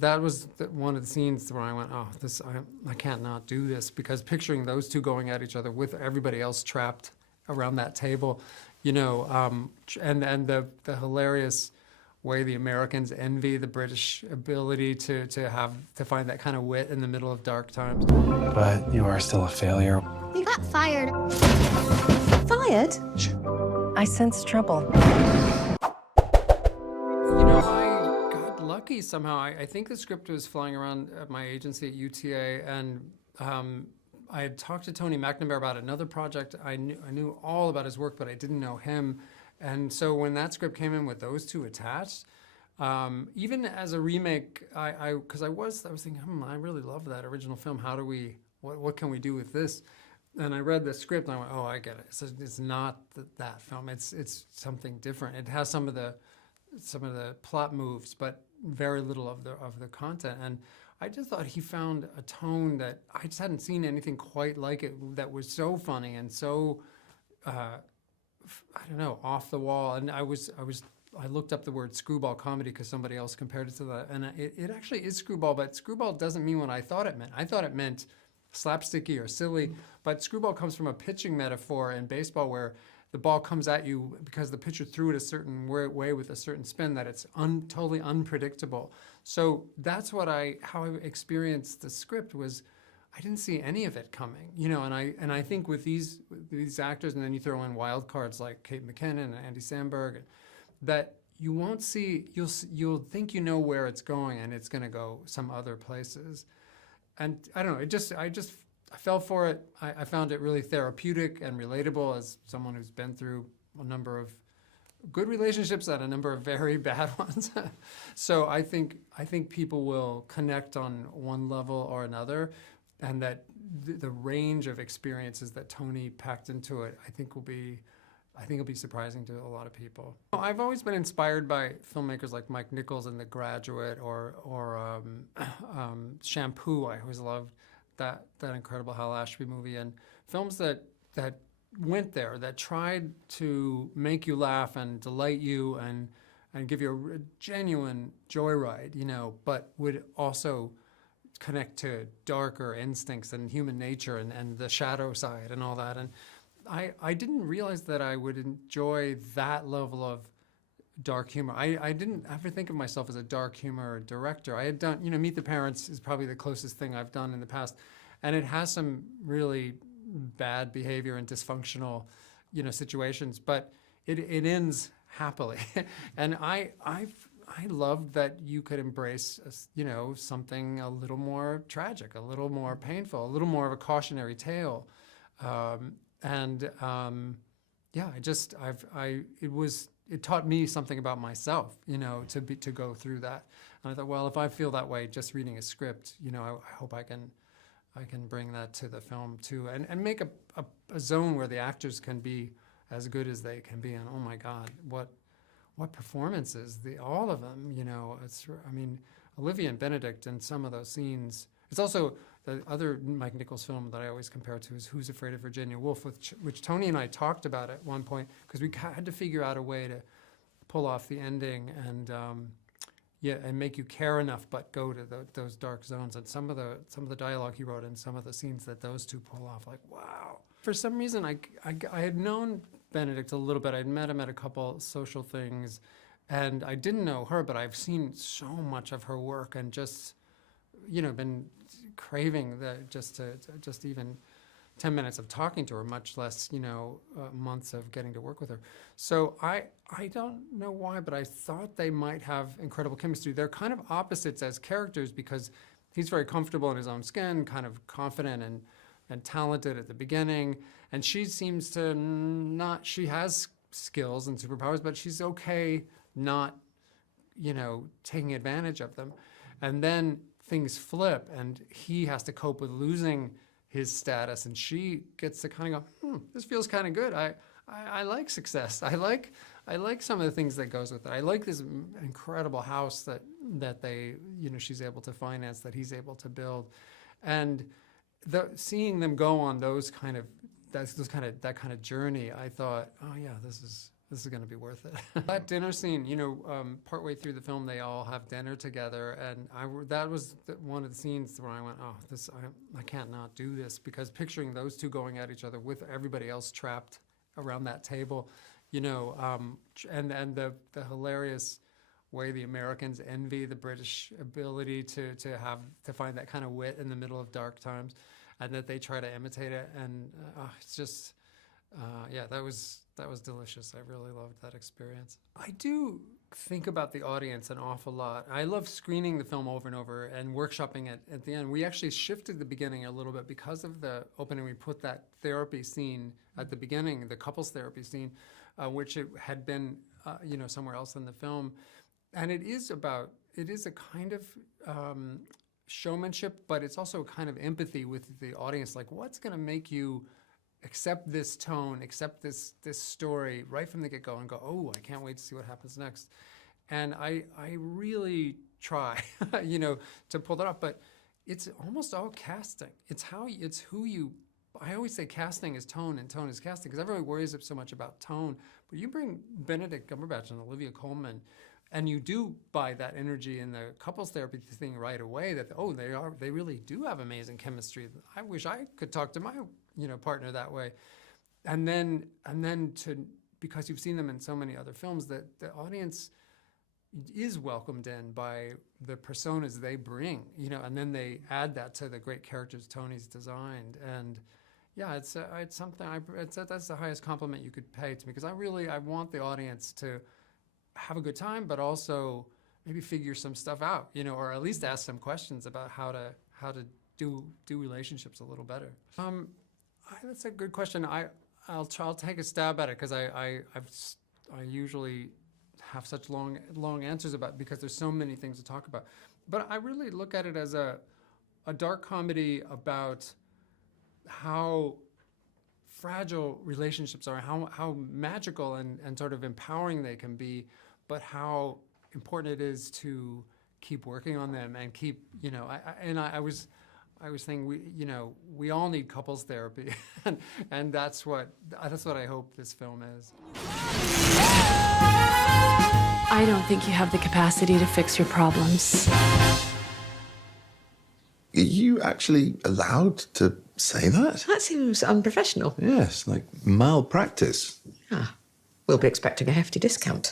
that was one of the scenes where I went, oh, I can't not do this, because picturing those two going at each other with everybody else trapped around that table, you know, and the hilarious way the Americans envy the British ability to find that kind of wit in the middle of dark times. But you are still a failure. You got fired. Fired? I sense trouble. You know, I got lucky somehow. I think the script was flying around at my agency at UTA, and I had talked to Tony McNamara about another project. I knew all about his work, but I didn't know him. And so when that script came in with those two attached, even as a remake, because I was thinking, I really love that original film. How do what can we do with this? And I read the script and I went, oh, I get it. It's not that film. It's something different. It has some of the plot moves, but very little of the content. And I just thought he found a tone that I just hadn't seen anything quite like it, that was so funny and so I don't know, off the wall. And I looked up the word screwball comedy because somebody else compared it to that, and it actually is screwball, but screwball doesn't mean what I thought it meant. I thought it meant slapsticky or silly, but screwball comes from a pitching metaphor in baseball where the ball comes at you because the pitcher threw it a certain way with a certain spin, that it's totally unpredictable. So that's how I experienced the script. Was I didn't see any of it coming, you know, and I think with these actors, and then you throw in wild cards like Kate McKinnon and Andy Samberg, that you won't see. You'll think you know where it's going, and it's going to go some other places. And I don't know. I fell for it. I found it really therapeutic and relatable as someone who's been through a number of good relationships and a number of very bad ones. So I think people will connect on one level or another, and that the range of experiences that Tony packed into it, I think will be surprising to a lot of people. I've always been inspired by filmmakers like Mike Nichols in The Graduate or Shampoo. I always loved that incredible Hal Ashby movie, and films that went there, that tried to make you laugh and delight you and give you a genuine joyride, you know, but would also connect to darker instincts and human nature and the shadow side and all that. And I didn't realize that I would enjoy that level of dark humor. I didn't ever think of myself as a dark humor director. I had done, you know, Meet the Parents is probably the closest thing I've done in the past, and it has some really bad behavior and dysfunctional, you know, situations, but it ends happily. And I loved that you could embrace, you know, something a little more tragic, a little more painful, a little more of a cautionary tale. It taught me something about myself, you know, to go through that. And I thought, well, if I feel that way just reading a script, you know, I hope I can bring that to the film too, and make a zone where the actors can be as good as they can be. And oh my God, what performances, all of them, you know. Olivia and Benedict in some of those scenes. It's also the other Mike Nichols film that I always compare to is Who's Afraid of Virginia Woolf, which Tony and I talked about at one point, because we had to figure out a way to pull off the ending and make you care enough, but go to those dark zones. And some of the dialogue he wrote and some of the scenes that those two pull off, like, wow. For some reason, I had known Benedict a little bit. I'd met him at a couple social things, and I didn't know her, but I've seen so much of her work and just, you know, been craving just even 10 minutes of talking to her, much less, you know, months of getting to work with her. So I don't know why, but I thought they might have incredible chemistry. They're kind of opposites as characters because he's very comfortable in his own skin, kind of confident and talented at the beginning. And she seems to not, she has skills and superpowers, but she's okay not, you know, taking advantage of them. And then things flip and he has to cope with losing his status, and she gets to kind of go, this feels kind of good. I like success. I like some of the things that goes with it. I like this incredible house that they, you know, she's able to finance, that he's able to build. And seeing them go on that kind of journey, I thought, oh yeah, this this is going to be worth it. That dinner scene, you know, partway through the film, they all have dinner together, and that was one of the scenes where I went, oh, I can't not do this, because picturing those two going at each other with everybody else trapped around that table, you know, and the hilarious way the Americans envy the British ability to find that kind of wit in the middle of dark times, and that they try to imitate it, and it's just, yeah, that was delicious. I really loved that experience. I do think about the audience an awful lot. I love screening the film over and over and workshopping it at the end. We actually shifted the beginning a little bit because of the opening. We put that therapy scene at the beginning, the couples therapy scene, which it had been, you know, somewhere else in the film. And it is a kind of showmanship, but it's also a kind of empathy with the audience. Like, what's going to make you accept this tone, accept this story right from the get-go and go, oh, I can't wait to see what happens next. And I really try, you know, to pull that off, but it's almost all casting. It's who you, I always say casting is tone and tone is casting, because everybody worries so much about tone, but you bring Benedict Cumberbatch and Olivia Colman, and you do buy that energy in the couples therapy thing right away, that, oh, they really do have amazing chemistry. I wish I could talk to my, you know, partner that way. And then because you've seen them in so many other films, that the audience is welcomed in by the personas they bring, you know, and then they add that to the great characters Tony's designed. And yeah, it's something, that's the highest compliment you could pay to me, because I want the audience to have a good time, but also maybe figure some stuff out, you know, or at least ask some questions about how to do relationships a little better. That's a good question. I'll take a stab at it, because I usually have such long answers because there's so many things to talk about. But I really look at it as a dark comedy about how fragile relationships are, how magical and sort of empowering they can be, but how important it is to keep working on them and keep, you know, I was thinking, we all need couples therapy, and that's what I hope this film is. I don't think you have the capacity to fix your problems. Are you actually allowed to say that? That seems unprofessional. Yes, like malpractice. We'll be expecting a hefty discount.